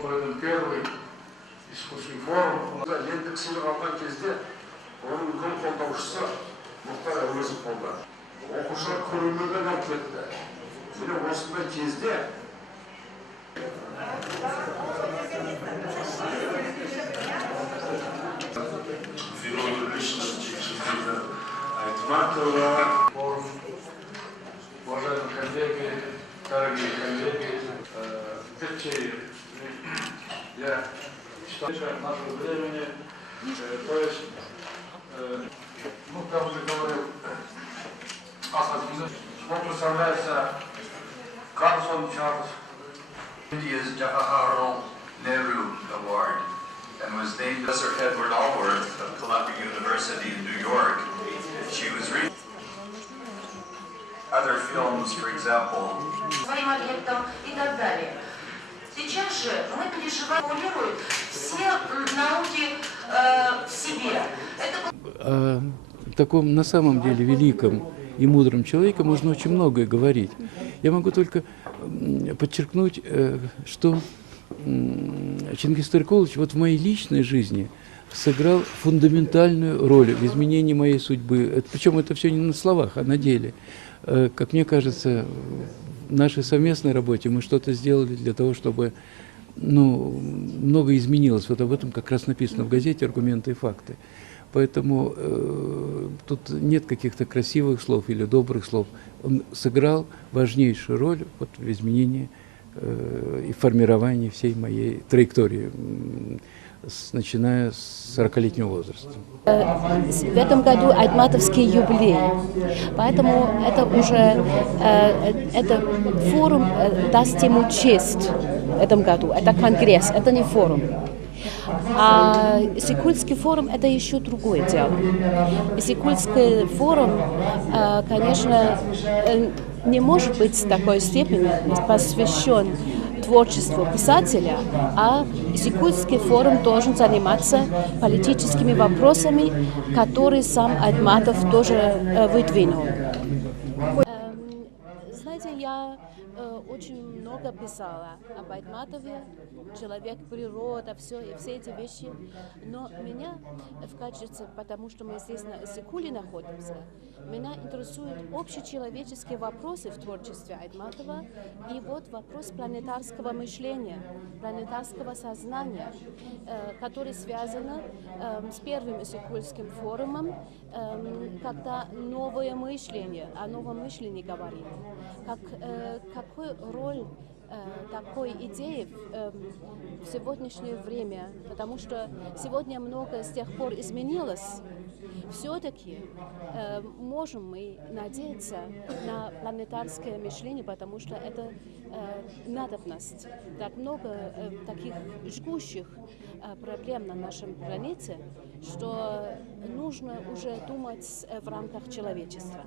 устроен первый искусственный форум. Ендік сыйлық алған кезде оның үлкен қолдаушысы Мұхтар Әуезов болды. Оқушылар көрермендер алып кетті. Міне осындай кезде Айтматова, уважаемые коллеги, дорогие коллеги, я считаю нашего времени, то есть, как уже говорил Асад Юзеф, что представляется Карлсон Чарльз. India's Jawaharlal Nehru Award and was named Professor Edward Allworth of Columbia University in New York. She was reading other films, for example. Своим объектом и так далее. Сейчас же мы переживаем, все науки в себе. О таком на самом деле великом и мудром человеке можно очень многое говорить. Я могу только подчеркнуть, что Чингис Толкулович вот в моей личной жизни сыграл фундаментальную роль в изменении моей судьбы. Причем это все не на словах, а на деле. Как мне кажется, в нашей совместной работе мы что-то сделали для того, чтобы много изменилось. Вот об этом как раз написано в газете «Аргументы и факты». Поэтому тут нет каких-то красивых слов или добрых слов. Он сыграл важнейшую роль вот в изменении и формировании всей моей траектории, начиная с 40-летнего возраста. В этом году Айтматовский юбилей, поэтому это уже форум даст ему честь в этом году. Это конгресс, это не форум. А Иссык-Кульский форум – это еще другое дело. Иссык-Кульский форум, конечно, не может быть в такой степени посвящен творчеству писателя, а Иссык-Кульский форум должен заниматься политическими вопросами, которые сам Айтматов тоже выдвинул. Знаете, я очень много писала об Айтматове, человек, природа, все эти вещи. Но меня в качестве, потому что мы здесь на Иссык-Куле находимся, меня интересуют общечеловеческие вопросы в творчестве Айтматова и вот вопрос планетарского мышления, планетарского сознания, который связан с первым Иссык-Кульским форумом, когда новое мышление, о новом мышлении говорили. Какую роль такой идеи в сегодняшнее время, потому что сегодня многое с тех пор изменилось, все-таки можем мы надеяться на планетарское мышление, потому что это надобность. Так много таких жгущих проблем на нашем планете, что нужно уже думать в рамках человечества.